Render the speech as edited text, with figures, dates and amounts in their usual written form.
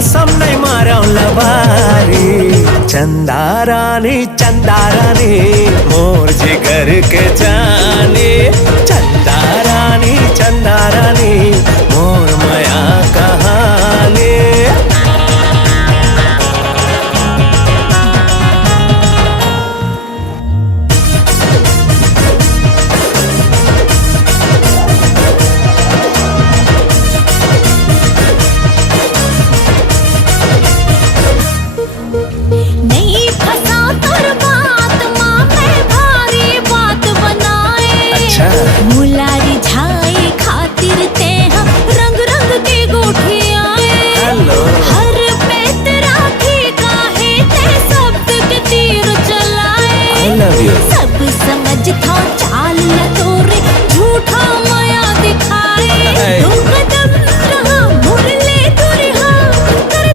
कसम नहीं मारा लबारी। चंदा रानी मोर जिगर के जाने, चंदा रानी मोर माया कहानी।